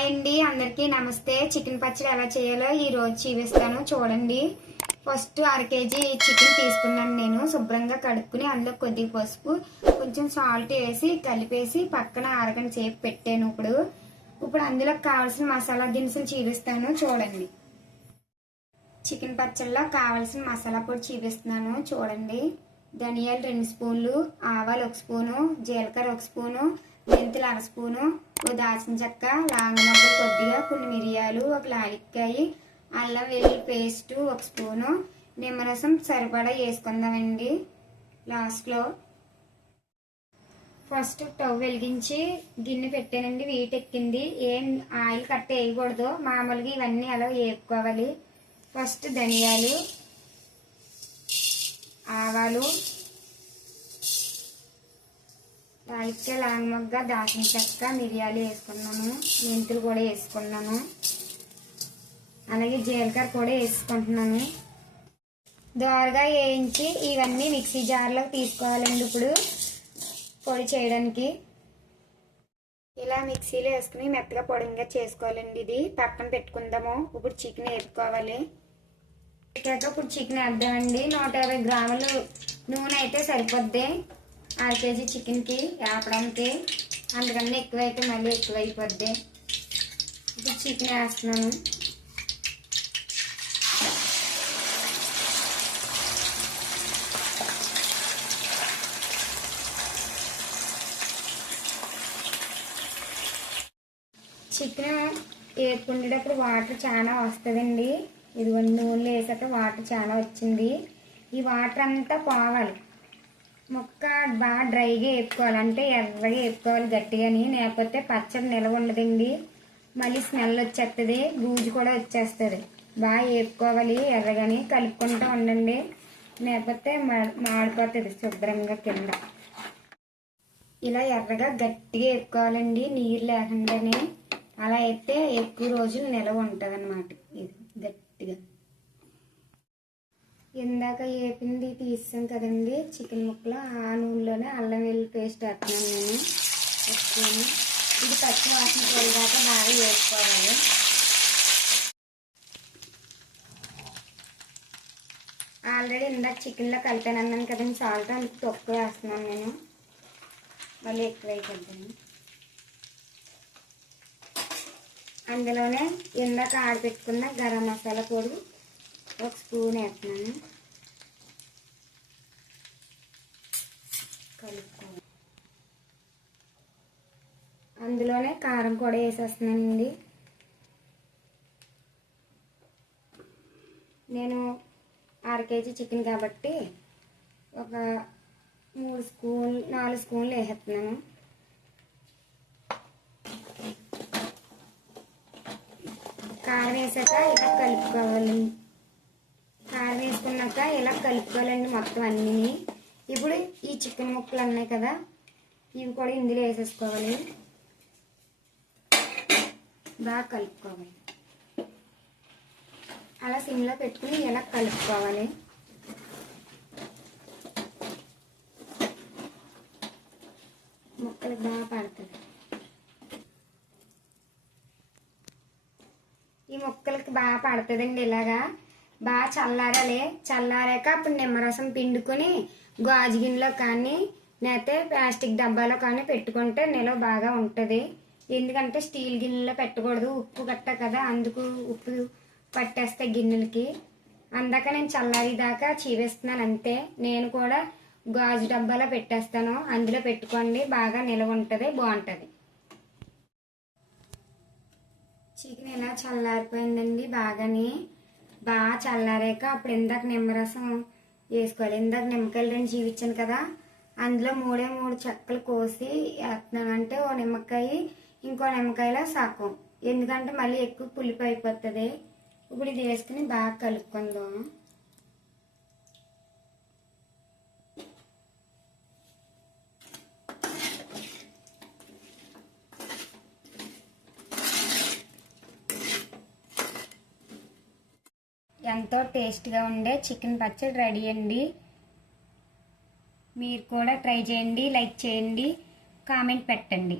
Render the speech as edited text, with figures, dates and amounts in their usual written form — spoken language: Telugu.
హాయ్ అండి, అందరికీ నమస్తే. చికెన్ పచ్చడి ఎలా చేయాలో ఈ రోజు చూపిస్తాను చూడండి. ఫస్ట్ 1/2 kg చికెన్ తీసుకున్నాను. నేను శుభ్రంగా కడుక్కుని అందులో కొద్దిగా పసుపు, కొంచెం సాల్ట్ వేసి కలిపేసి పక్కన అరగంట సేపు పెట్టాను. ఇప్పుడు అందులో కావాల్సిన మసాలా దినుసులు చూపిస్తాను చూడండి. చికెన్ పచ్చడిలో కావాల్సిన మసాలా పొడి చూపిస్తున్నాను చూడండి. ధనియాలు 2 స్పూన్లు, ఆవాలు 1 స్పూను, జీలకర్ర 1 స్పూను, మెంతులు 1/2 స్పూను, దాల్చిన చెక్క, లాంగ మొగ్గలు కొద్దిగా, కొన్ని మిరియాలు, 1 యాలక్కాయ, అల్లం వెల్లుల్లి పేస్ట్ 1 స్పూను, నిమ్మరసం సరిపడా వేసుకుందామండి. లాస్ట్లో ఫస్ట్ స్టవ్ వెలిగించి గిన్నె పెట్టానండి. వీటెక్కింది. ఏం ఆయిల్ కట్ట వేయకూడదు, మామూలుగా ఇవన్నీ అలా వేపుకోవాలి. ఫస్ట్ ధనియాలు, ఆవాలు, లైట్గా లాంగ్ మొగ్గ, దాల్చిన చెక్క, మిరియాలు వేసుకున్నాను. మెంతులు కూడా వేసుకున్నాను. అలాగే జీలకర్ర కూడా వేసుకుంటున్నాను. దోరగా వేయించి ఇవన్నీ మిక్సీ జార్లో తీసుకోవాలండి. ఇప్పుడు పొడి చేయడానికి ఇలా మిక్సీలో వేసుకుని మెత్తగా పొడిగా చేసుకోవాలండి. ఇది పక్కన పెట్టుకుందాము. ఇప్పుడు చికెన్ వేసుకోవాలి. ఇప్పుడు చికెన్ వేద్దామండి. 150 గ్రాములు నూనె అయితే సరిపోద్ది 1/2 kg చికెన్కి వేపడానికి. అందుకని ఎక్కువైతే మళ్ళీ ఎక్కువైపోద్ది. ఇప్పుడు చికెన్ వేస్తున్నాను. చికెన్ వేపుకునేటప్పుడు వాటర్ చాలా వస్తుందండి. ఇదిగోండి, నూనెలో వేసాక వాటర్ చాలా వచ్చింది. ఈ వాటర్ అంతా పోవాలి. ముక్క బాగా డ్రైగా వేపుకోవాలి, అంటే ఎర్రగా వేపుకోవాలి గట్టిగాని, లేకపోతే పచ్చడి నిలవ ఉండదండి. మళ్ళీ స్మెల్ వచ్చేస్తుంది, బూజు కూడా వచ్చేస్తుంది. బాగా వేపుకోవాలి ఎర్రగాని, కలుపుకుంటూ ఉండండి, లేకపోతే మాడిపోతుంది శుభ్రంగా కింద. ఇలా ఎర్రగా గట్టిగా వేపుకోవాలండి, నీరు లేకుండానే. అలా అయితే ఎక్కువ రోజులు నిలవ ఉంటుంది అన్నమాట. ఇది గట్టిగా ఇందాక వేపింది తీసాం కదండి చికెన్ ముక్కలు, ఆ నూనెలోనే అల్లం వెల్లుల్లి పేస్ట్ వేస్తున్నాను నేను 1 స్పూను. ఇది పచ్చి వాసన పోయేదాకా బాగా వేసుకోవాలి. ఆల్రెడీ ఇందాక చికెన్లో కలిపాను అన్నాను కదండి సాల్ట్, అందుకు తక్కువ వేస్తున్నాను నేను, మళ్ళీ ఎక్కువ అయిపోద్దాను. అందులోనే ఇందాక ఆడపెట్టుకున్న గరం మసాలా పొడి 1 స్పూన్ వేస్తున్నాను. కలుపుకోవాలి. అందులోనే కారం కూడా వేసేస్తున్నానండి. నేను 1/2 kg చికెన్ కాబట్టి ఒక 4 స్పూన్లు వేసేస్తున్నాను. కారం వేసాక ఇలా కలుపుకోవాలి. కారం వేసుకున్నాక ఇలా కలుపుకోవాలండి మొత్తం అన్నీ. ఇప్పుడు ఈ చికెన్ ముక్కలు ఉన్నాయి కదా, ఇవి కూడా ఇందులో వేసేసుకోవాలి. బాగా కలుపుకోవాలి. అలా సిమ్లో పెట్టుకుని ఇలా కలుపుకోవాలి. ముక్కలు బాగా పడుతుంది. ఈ ముక్కలకి బాగా పడుతుందండి. ఇలాగా బాగా చల్లారాలి. చల్లారాక అప్పుడు నిమ్మరసం పిండుకొని గాజు గిన్నెలో కానీ లేకపోతే ప్లాస్టిక్ డబ్బాలో కానీ పెట్టుకుంటే నిలవ బాగా ఉంటుంది. ఎందుకంటే స్టీల్ గిన్నెలో పెట్టకూడదు, ఉప్పు గట్ట కదా, అందుకు ఉప్పు పట్టేస్తే గిన్నెలకి. అందాక నేను చల్లారి దాకా చీవేస్తున్నాను అంతే. నేను కూడా గాజు డబ్బాలో పెట్టేస్తాను, అందులో పెట్టుకోండి, బాగా నిలవ ఉంటుంది, బాగుంటుంది. చికెన్ ఇలా చల్లారిపోయిందండి బాగా చల్లారాక అప్పుడు ఇందాక నిమ్మరసం వేసుకోవాలి. ఇందాక నిమ్మకాయలు 2 చూపించాను కదా, అందులో 3 చెక్కలు కోసి వేస్తున్నాను. అంటే ఓ నిమ్మకాయ, ఇంకో నిమ్మకాయలో సగం, ఎందుకంటే మళ్ళీ ఎక్కువ పులిపి అయిపోతుంది. ఇప్పుడు ఇది వేసుకుని బాగా కలుపుకుందాం. ఎంతో టేస్ట్గా ఉండే చికెన్ పచ్చడి రెడీ అండి. మీరు కూడా ట్రై చేయండి, లైక్ చేయండి, కామెంట్ పెట్టండి.